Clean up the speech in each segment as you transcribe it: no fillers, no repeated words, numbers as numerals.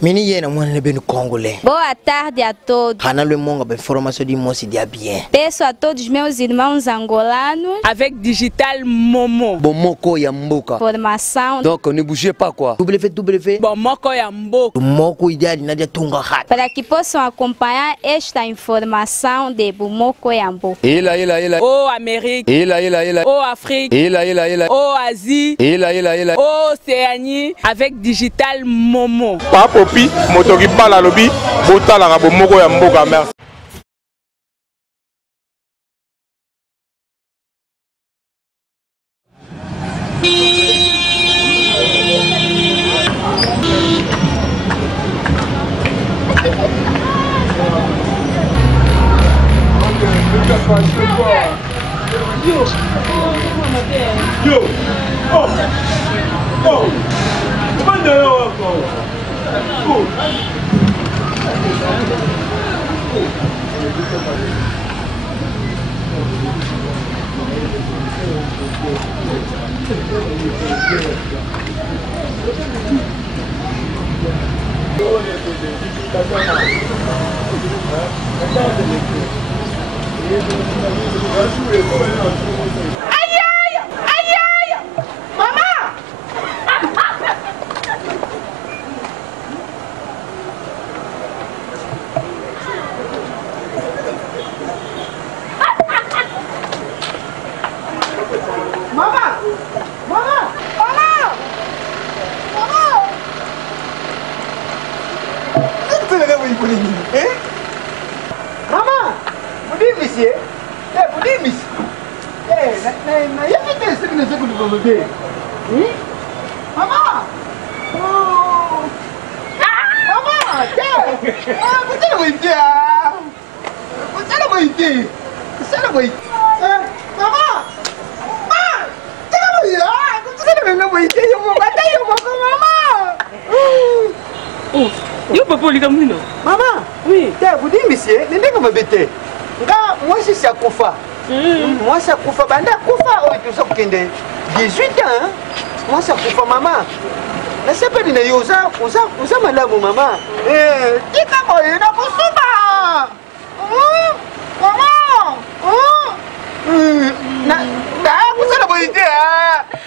Mini yena mwana bem congolais. Boa tarde a todos. Hanalo monga be formação de moço dia bien. Peço a todos meus irmãos angolanos avec Digital Momo. Bomoko ya mboka. Formação. Donc ne bougez pas quoi. www. Bomoko ya mboka. Moko ideal nadia tunga hat. Para que possam acompanhar esta informação de Bomoko ya mboka. Oh Amérique. Oh Afrique. Oh Asie. Oh Océanie avec Digital Momo. Papopi, motoki bala lobi, botala ka bomoko ya mboka merci. Yo, oh, comment d'ailleurs Maman, oui, vous dites monsieur, vous m'embêtez. Moi je suis à Koufa. Moi c'est à Koufa. Banda Koufa, tu sais 18 ans. Moi c'est à Koufa, maman. Mais c'est pas une yosa, usa madame maman. Dis comment il a Koufa. Maman.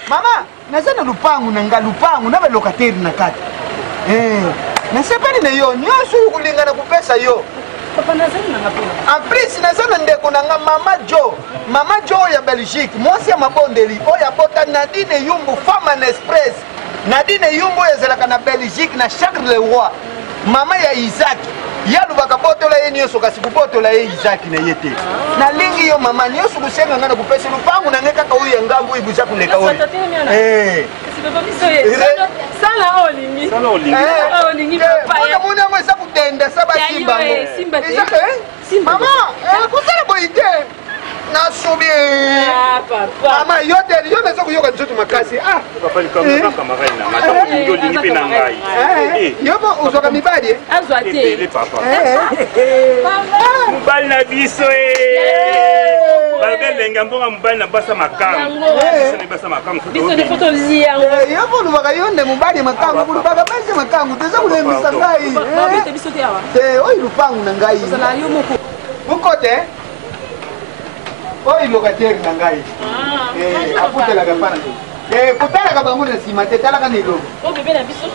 Maman, nazana lupangu nanga lupangu na locataire na kati. Na sepeli na yo nyonso kulingana kupesa yo. Papa nazali na ngapela. En plus nazana ndeko na mama Jo. Mama Jo ya Belgique, mwasi ya mabondeli. Oya bota Nadine Yumbu Femme Express. Nadine Yumbu ezalaka na Belgique na Charles Leroy. Mama ya Isaac. Yalu bakabotola ye nyonso kasi kubotola ye Isaac na yete. Na lingi yo mama nyonso kusenga ngana kupesa lupangu na ngeka ka uya ngambu ibuza kuleka oyo. Sala olingi. Olingi papa. Ona muna mwesa kutenda saba simba. Simba. Mama, kusala boite. Na sobi. Ah papa. Mama yote yo nazo kuyoka njoto makasi. Ah. Papa ni kama kamera ina mata ndio lingi pe na ngai. Yobo uzoka mibali. Azwa te. Le papa. Mama. Mubali na biso Balbe lenga mbonga mubali na basa makangu. Biso ni basa makangu. Biso ni photo liango. Yobo lubaga yonde mubali makangu lubaga basa makangu. Teza kulembisa ngai. Baba te biso te awa. Te oyi lupangu na ngai. Sala yo moko. Mukote. Oyi locataire na ngai. Aputela kapana. Kutala ka bango na sima te tala ka ni logo. O bebe na biso.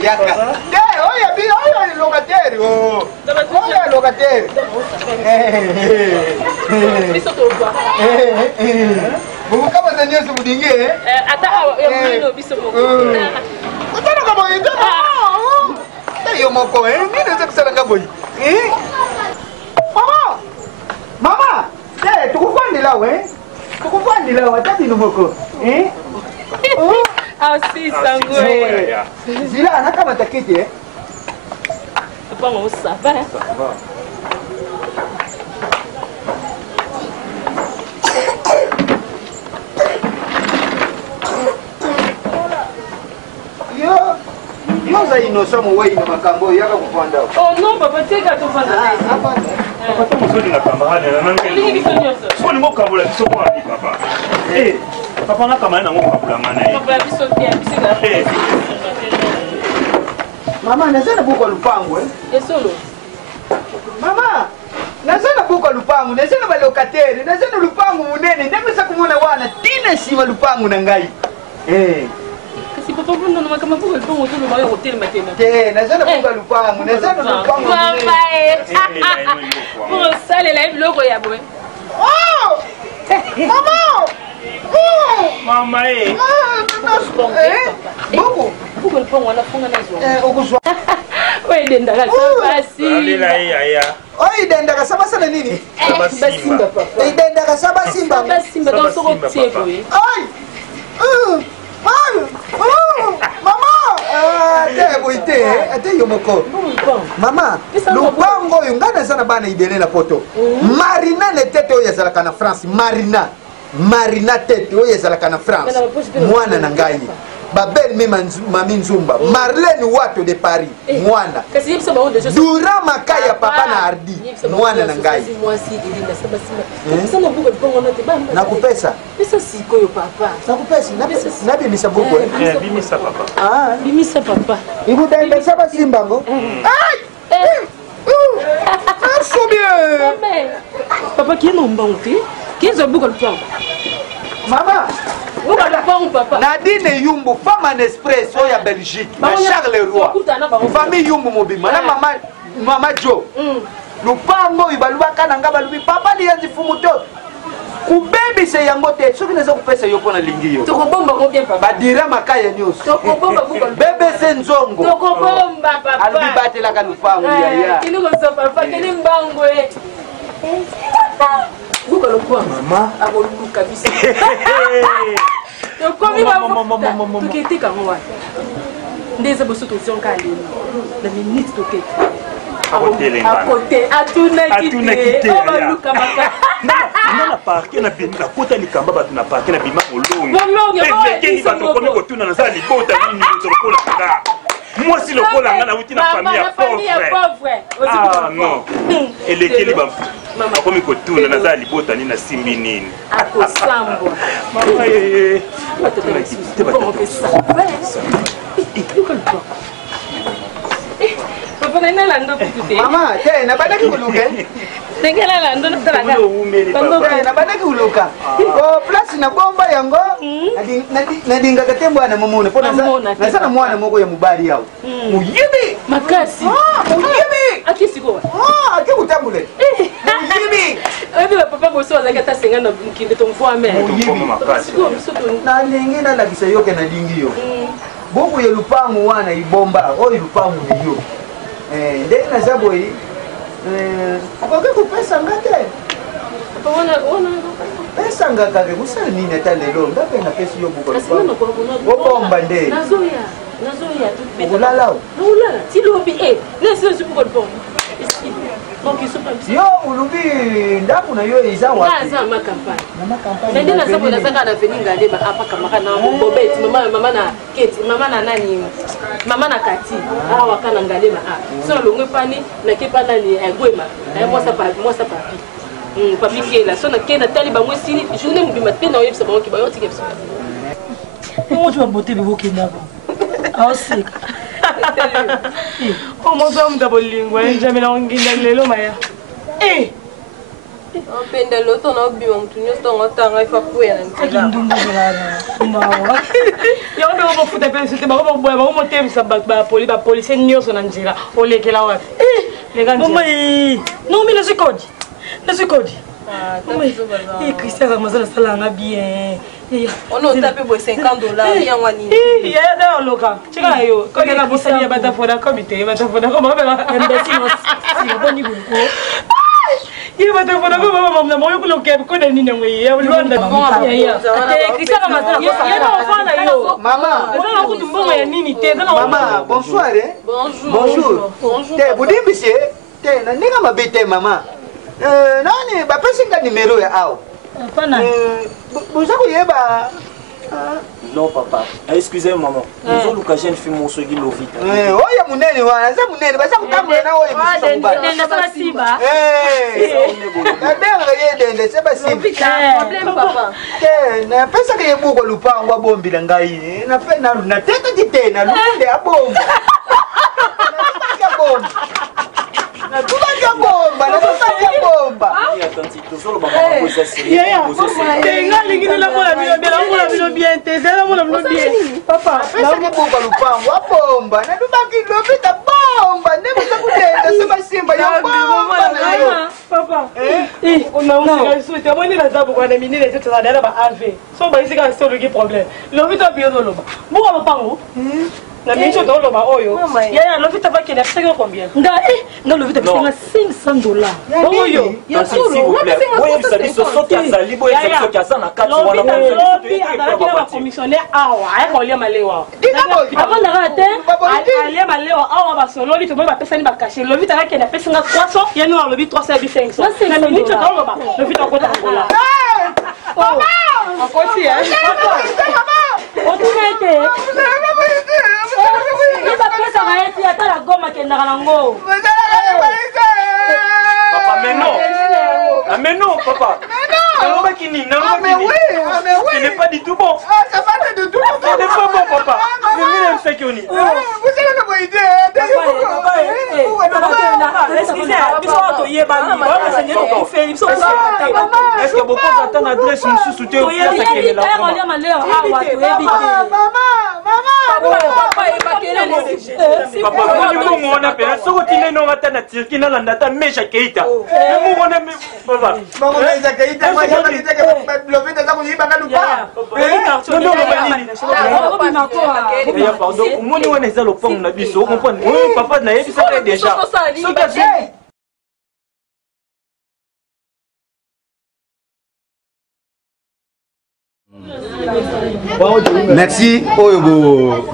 Yaka. Oya bi oya locataire. Oya locataire. Biso to kwa. Buku kama za nyoso budinge. Ata yo mino biso moko. Kutala ka boy ndo. Yo moko mimi ndio kusala ngaboy. Mama. Mama. Tukufandila we. Tukufandila watati numoko. Ah si sangwe. Zila anaka matakete. Papa mo ça va. Yoza inosomo we ino makambo yaka kupanda. Oh non papa teka to fanda. Hapa. Papa mzuri na kamera na nanke. Lingi biso nyonso. Sio ni mokabula biso kwa papa. Papa na kamera na mokabula mana. Papa biso te biso ga. Mama, nazana buko lupango Esolo. Mama, nazana buko lupango, nazana balokateri, nazana lupango munene, ndamesa kumona wana tina sima lupango na ngai. Kasi papa bunda no makama buko lupango to lo hotel matema. Nazana buko lupango, nazana lupango. Papa Pour sale la logo ya boy. Oh! Mama! Mama Buko. Buko lupango wana funga na zo. Okuzwa. Wewe denda ka basi. Oi denda ka sabasana nini? Basimba papa. Denda ka sabasimba. Basimba dans son tieko. Ai! Mama! Ate yomoko. Mama, lupango oyo nga naza na bana ibele na poto. Marina ne tete oyo ezalaka na France. Marina tete oyo ezalaka na France. Mwana na ngai. Babel mami Nzumba. Marlène Wato de Paris. Mwana. Dura Makaya papa na Ardi. Mwana na ngai. Nakupesa. Pesa sikoyo papa. Nakupesa. Nabimisa buko. Bimisa papa. Ah, bimisa papa. Ibutaenda saba simbango. Ai! So bien. Papa qui est non bon tu? Qui est beaucoup le plan? Mama. Papa. Nadine Yumbu, femme en express, ya Belgique. Na Charles Leroy. Famille Yumbu mobima. Na mama Jo. Lupango ibaluka nanga balubi papa lianzi fumuto. Kubebi se yango te. Soki neza kupesa yo pona lingi yo. Tokobomba combien papa? Badira makaya nyos. Tokobomba buko. Bebe Senzongo. Tokobomba papa. Alubi batela ka lupango ya. Kini ko so papa, kini mbangwe. Buko lo kwa mama. Aboluka bisa. Tokomi ba. Tukitika mwa. Ndeza boso tozonka lelo. Na minute tokeka. À côté, à tout n'équité. On va nous camaka. Non, na parquet na bin na kota ni kamba batu na parquet na bima molongo. Quel va to komi ko tuna na za ni bota ni to kola nga. Moi si le kola nga na wuti na famille pauvre. Ah non. Elle quel va mama komi ko tuna na za li bota ni na simbi nini. Akosambo. Mama Mama, te na badaki kuluka. Tengela la ndo nataka. Na badaki kuluka. Ko place na bomba yango. Na dinga katembo na mumune. Pona na sana mwana moko ya mubali yao. Muyibi makasi. Muyibi. Akisiko. Akikutambule. Muyibi. Ebi papa boso azaka ta 50 mkinde tomfo ame. Na lingi na lakisa yoke na dingi yo. Boku ya lupangu wana ibomba. Oyi lupangu ni yo. Ndenge na zabo yi akoke kupesa ngate ona pesa ngakake kusala nini ata lelo ngape na pesa yo buko obomba nde nazoya ukulala ulala tilobi nesi sibuko bon donc ils sont pas yo ulubi ndaku na yo iza wapi za ma campagne nende na sabo na saka na veninga leba apa kamaka na bobet mama na keti mama na nani mama na kati awa kana ngalema so longwe pani na kepana ni egwema na moi ça papi papi kela so na kena taliba moi sini journée mobima te na yebisa bango ki ba yoti kebisa comment tu vas botter bebo kenabo ah c'est oh mon homme d'abord lingua jamais la nginda lelo maya Penda loto na obima mtu nyosto ngotanga ifa kuya na ndungu ngala mbawa yo ndo mo futa pe c'était ba mo boya ba mo temsa ba police nyoso na njira olekela wapi mama non mais le code Christian Ramazan salanga bien on a tapé pour $50 ya ngwani ya da loka chika yo ko na bosani ya batafoda comité batafoda ko mabela imbécile si boni buko ye batafoda ko mama moyo ko loke ko na nini ngwe ya ulonda ya Christian Ramazan ya na fana yo mama ona ko tumbo ya nini te na mama bonsoir bonjour te budimbise te na ninga mabete mama nani bapesinga numero ya ao pana buzako yeba non papa excusez-moi maman nous luka jeune fille mon sogi lovita oya munene wana za munene basa kutambula na oya dende sala siba na benga ye dende seba siba problème papa na pesa ke yebuko lupango abombila ngai na teta kitena lunde abomba bomba. Tubakia bomba, na tubakia bomba. Tenga lingine la mola bilo bien, te la mola bien. Papa, la bomba lupango, a bomba, na tubaki lopita bomba, nemo sakutenda sema simba ya bomba na yo. Papa. Unaona suite, abone la zabu kwa na minile zetu za dada ba AV. So ba isika solo ki problème. Lopita bien no loba. Buka mapango. Na mincho do loba oyo. Ya lopita ba kena pesa combien? Nga lopita pesa $500. Oyo. Ya solo. Oyo sabi so kiazali boyo sabi kiazana kati wana kwa. Lopita commissionnaire awa, ay ko lia malewa. Avant de rater, alia malewa awa ba solo lopita ba pesa ni ba cacher. Lopita ba kena pesa nga 300, ya no lopita 300 na mincho do loba. Lopita ko ta kola. Mama! Akoti Papa, mais non. Ah, mais non, papa. Ce n'est pas du tout bon. Ce n'est pas bon, papa. Vous est-ce que vous pouvez attendre l'adresse sous soutien au Merci Oyobo.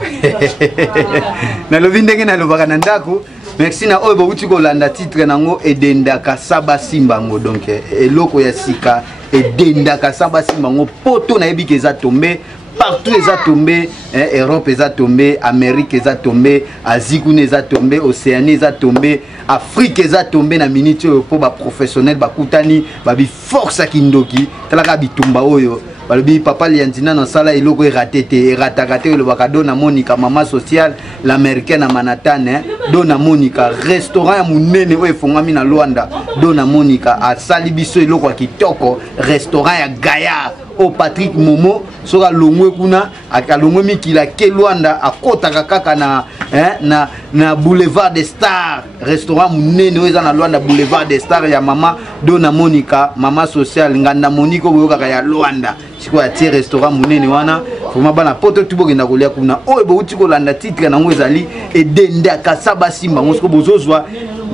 Na lovindenge na lobaka na ndako. Merci na Oyobo uti ko landa titre nango edenda kasaba simbango donc eloko ya sika edenda kasaba simbango poto na yebi keza tomber partout eza tombé, Europe eza tombé, Amérique eza tombé, Asie kuna eza tombé, Océanie eza tombé, Afrique eza tombé na minute pour ba professionnel ba kutani ba bi force kindoki talaka bitumba oyo balobi papa liandina na sala eloko raté raté le bakado na Monica mama sociale l'américaine à Manhattan do na Monica restaurant ya munene oyo fongami na Luanda do na Monica a salibiso eloko kitoko restaurant ya Gaillard au Patrick Momo soka longwe kuna akalongwe mikila ke Luanda akota kaka na boulevard des stars restaurant munene oyo na Luanda boulevard des stars ya mama do na Monica mama sociale nganda Monica oyo kaka ya Luanda siko ya tie restaurant munene wana foma bana poto tubogenda kolia kuna oyo bouti ko landa titre na ngo ezali edenda kasaba simba ngosiko bozozwa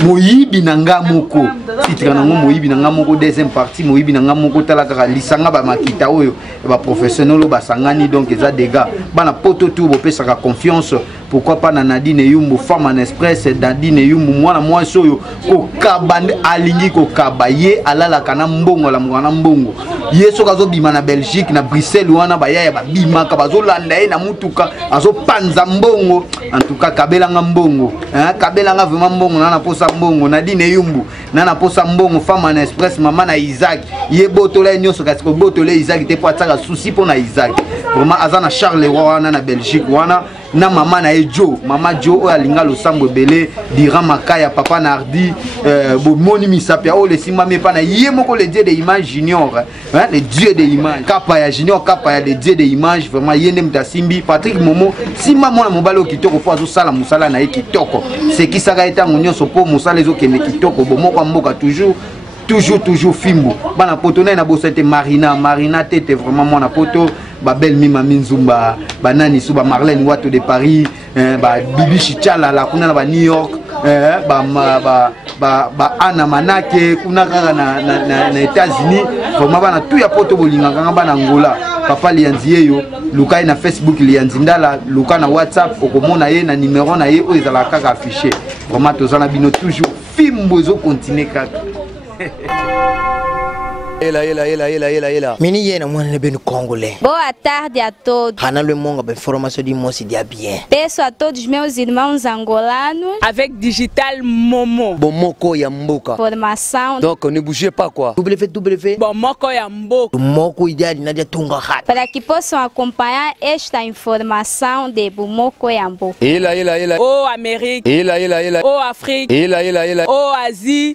moyibi nanga moko titre na ngo moyibi nanga moko deuxième partie moyibi nanga moko talaka lisanga ba makita oyo ba professionnel ba sangani donc eza dégâts bana poto tu bopesaka confiance pourquoi pas na Nadine Yumbu femme en express Nadine Yumbu mwana mwasi oyo ko kabande alingi ko kabaye alala kana mbongo la mwana mbongo yeso kazo bima na Belgique na Bruxelles wana bayaya ba bima ka bazolanda na mutuka azo panza mbongo en tout cas kabelanga mbongo kabelanga vraiment mbongo na posa mbongo Nadine Yumbu na posa mbongo femme en express mama na Isaac ye botola nyoso kasiko botola Isaac te po ataka souci pour na Isaac vraiment azana Charles wana na Belgique wana na mama na Joe mama Joe o alinga losambo belé dira makaya papa na ardi bomoni misapia o le simba me pa na ye moko le dieu de image junior le dieu de image kapa ya junior kapa ya le dieu de image vraiment yende mtasimbi Patrick Momo simba mona mobalo kitoko po azo sala musala na ye kitoko c'est qui saka eta ngonyoso po musala ezo kende kitoko bomoko mboka toujours fimbo bana poto na bosete Marina tete vraiment mona poto ba belle mima minzumba banani suba Marlène Wato de Paris ba Bibi Chichala la kuna na ba New York ba Anna Manake kuna kaka na États-Unis vraiment bana tout ya poto bolinga kanga bana Angola papa lianzi yo luka na Facebook lianzi ndala luka na WhatsApp okomona ye na numéro na ye o ezala kaka affiché vraiment tozana bino toujours fimbo zo continuer kaka Mini yena mwana bem congolais. Boa tarde a todos. Hanalo monga ba informação de moça dia bien. Peço a todos meus irmãos angolanos avec Digital Momo. Bomoko ya mboka. Formação. Donc ne bougez pas quoi. www. Bomoko ya mboka. Moko idade nadia tunga hat. Para que possam acompanhar esta informação de Bomoko ya mboka. Oh Amérique. Oh Afrique. Oh Asie.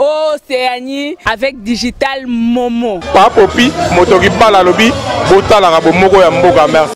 Oh Océanie avec Digital Momo. Papopi, motoki bala lobi, botala ka bomoko ya mboka merci.